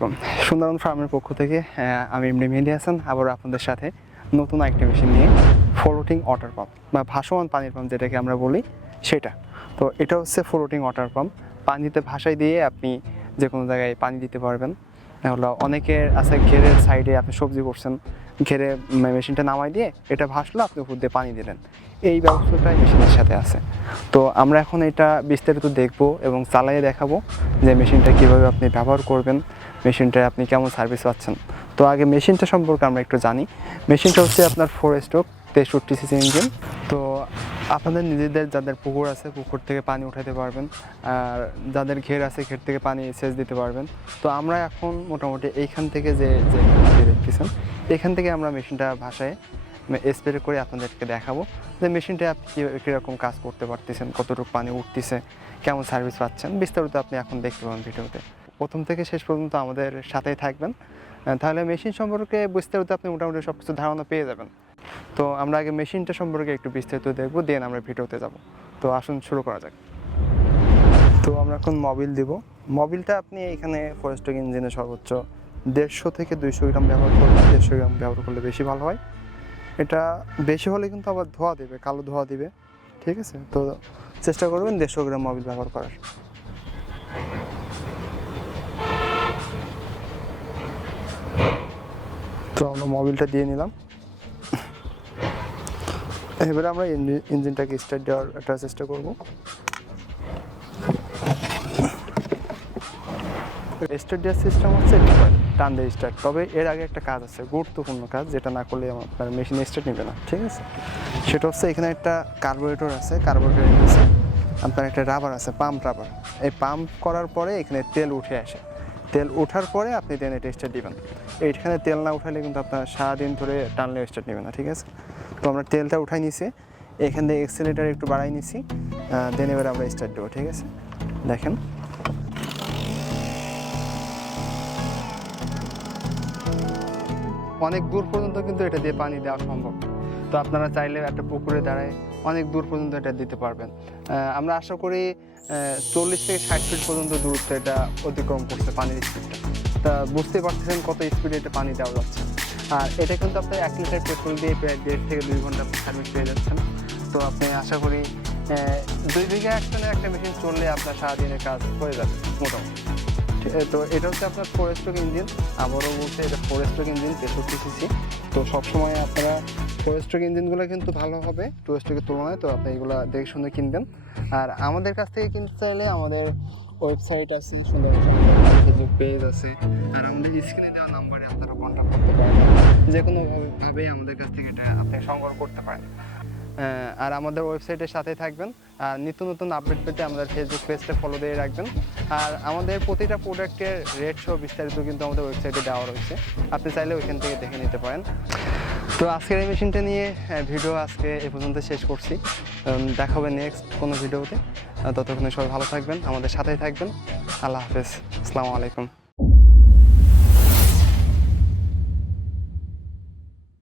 আলাইকুম। সুন্দরবন ফার্মের পক্ষ থেকে আমি এমডি মেহেদী হাসান আবার আপনাদের সাথে নতুন আরেকটি মেশিন নিয়ে ফ্লোটিং ওয়াটার পাম্প বা ভাসমান পানির পাম্প যেটাকে আমরা বলি সেটা। তো এটা হচ্ছে ফ্লোটিং ওয়াটার পাম্প। পানিতে ভাসায় দিয়ে আপনি যে কোনো জায়গায় পানি দিতে পারবেন। হলো অনেকের আছে ঘেরের সাইডে আপনি সবজি করছেন, ঘেরে মেশিনটা নামাই দিয়ে এটা ভাসলো, আপনি উপর দিয়ে পানি দিলেন। এই ব্যবস্থাটাই মেশিনের সাথে আছে। তো আমরা এখন এটা বিস্তারিত দেখব এবং চালিয়ে দেখাবো যে মেশিনটা কীভাবে আপনি ব্যবহার করবেন, মেশিনটায় আপনি কেমন সার্ভিস পাচ্ছেন। তো আগে মেশিনটা সম্পর্কে আমরা একটু জানি। মেশিনটা হচ্ছে আপনার 4 স্ট্রোক 63 সিসি ইঞ্জিন। তো আপনাদের নিজেদের যাদের পুকুর আছে পুকুর থেকে পানি উঠাতে পারবেন, আর যাদের ঘের আছে ঘের থেকে পানি সেচ দিতে পারবেন। তো আমরা এখন মোটামুটি এইখান থেকে যে দেখতেছেন এখান থেকে আমরা মেশিনটা ভাষায় স্প্রে করে আপনাদেরকে দেখাবো যে মেশিনটা আপনি কীরকম কাজ করতে পারতেছেন, কতটুকু পানি উঠতেছে, কেমন সার্ভিস পাচ্ছেন, বিস্তারিত আপনি এখন দেখতে পাবেন ভিডিওতে। প্রথম থেকে শেষ পর্যন্ত আমাদের সাথেই থাকবেন, তাহলে মেশিন সম্পর্কে বিস্তারিত আপনি মোটামুটি সব কিছু ধারণা পেয়ে যাবেন। তো আমরা আগে মেশিনটা সম্পর্কে একটু বিস্তারিত দেখব, দেন আমরা ভিডিওতে যাব। তো আসুন শুরু করা যাক। তো আমরা এখন মোবিল দিব। মোবিলটা আপনি এখানে 4 স্ট্রোক ইঞ্জিনে সর্বোচ্চ 150 থেকে 200 গ্রাম ব্যবহার করবেন। 150 গ্রাম ব্যবহার করলে বেশি ভালো হয়। এটা বেশি হলে কিন্তু আবার ধোঁয়া দেবে, কালো ধোঁয়া দিবে, ঠিক আছে? তো চেষ্টা করবেন 150 গ্রাম মোবিল ব্যবহার করার। তো আমরা মোবিলটা দিয়ে নিলাম। এবারে আমরা ইঞ্জিনটাকে স্টার্ট দেওয়ার একটা চেষ্টা করব। স্টার্ট দেওয়ার সিস্টেম হচ্ছে টান দিয়ে স্টার্ট। তবে এর আগে একটা কাজ আছে, গুরুত্বপূর্ণ কাজ, যেটা না করলে আপনার মেশিন স্টার্ট নেবে না, ঠিক আছে? সেটা হচ্ছে এখানে একটা কার্বোরেটর আছে, কার্বোরেটরের নিচে আপনার একটা রাবার আছে, পাম্প রাবার। এই পাম্প করার পরে এখানে তেল উঠে আসে। তেল ওঠার পরে আপনি দেন এটা স্টার্ট দিবেন। এইখানে তেল না উঠালে কিন্তু আপনার সারাদিন ধরে টানলেও স্টার্ট নেবে না, ঠিক আছে? তো আমরা তেলটা উঠাই নিছি, এখান থেকে এক্সেলেটার একটু বাড়াই নিছি, দেন এবার আমরা স্টার্ট দেবো, ঠিক আছে? দেখেন অনেক দূর পর্যন্ত কিন্তু এটা দিয়ে পানি দেওয়া সম্ভব। তো আপনারা চাইলে একটা পুকুরে দাঁড়ায় অনেক দূর পর্যন্ত এটা দিতে পারবেন। আমরা আশা করি 40 থেকে 60 ফিট পর্যন্ত দূরত্ব এটা অতিক্রম করছে পানির স্পিডটা। তা বুঝতে পারতেছেন কত স্পিডে এটা পানি দেওয়া যাচ্ছে। আর এটা কিন্তু আপনি 1 লিটার পেট্রোল দিয়ে প্রায় 1.5 থেকে 2 ঘন্টা সার্ভিস পেয়ে যাচ্ছেন। তো আপনি আশা করি 2 বিঘা একটানে একটা মেশিন চললে আপনার সারাদিনের কাজ হয়ে যাবে মোটামুটি। তো এটা হচ্ছে আপনার 4 স্ট্রোক ইঞ্জিন। আবারও বলছে এটা 4 স্ট্রোক ইঞ্জিন 63 সিসি। তো সবসময় আপনারা 4 স্ট্রোক ইঞ্জিনগুলো কিন্তু ভালো হবে 2 স্ট্রোকের তুলনায়। তো আপনি এগুলো দেখে শুনে কিনবেন। আর আমাদের কাছ থেকে কিনতে চাইলে আমাদের ওয়েবসাইট আছে, সুন্দরবন ফেসবুক পেজ আছে, আর আমাদের স্ক্রিনে দেওয়া নাম্বারে আপনারা কন্ট্যাক্ট করতে পারেন। যে কোনোভাবেই আমাদের কাছ থেকে এটা আপনি সংগ্রহ করতে পারেন। আর আমাদের ওয়েবসাইটের সাথে থাকবেন। আর নিত্য নতুন আপডেট পেতে আমাদের ফেসবুক পেজটা ফলো দিয়ে রাখবেন। আর আমাদের প্রতিটা প্রোডাক্টের রেট সহ বিস্তারিত কিন্তু আমাদের ওয়েবসাইটে দেওয়া রয়েছে, আপনি চাইলে ওইখান থেকে দেখে নিতে পারেন। তো আজকের এই মেশিনটা নিয়ে ভিডিও আজকে এ পর্যন্ত শেষ করছি। দেখা হবে নেক্সট কোনো ভিডিওতে। ততক্ষণে সবাই ভালো থাকবেন, আমাদের সাথেই থাকবেন। আল্লাহ হাফেজ, আসসালামু আলাইকুম।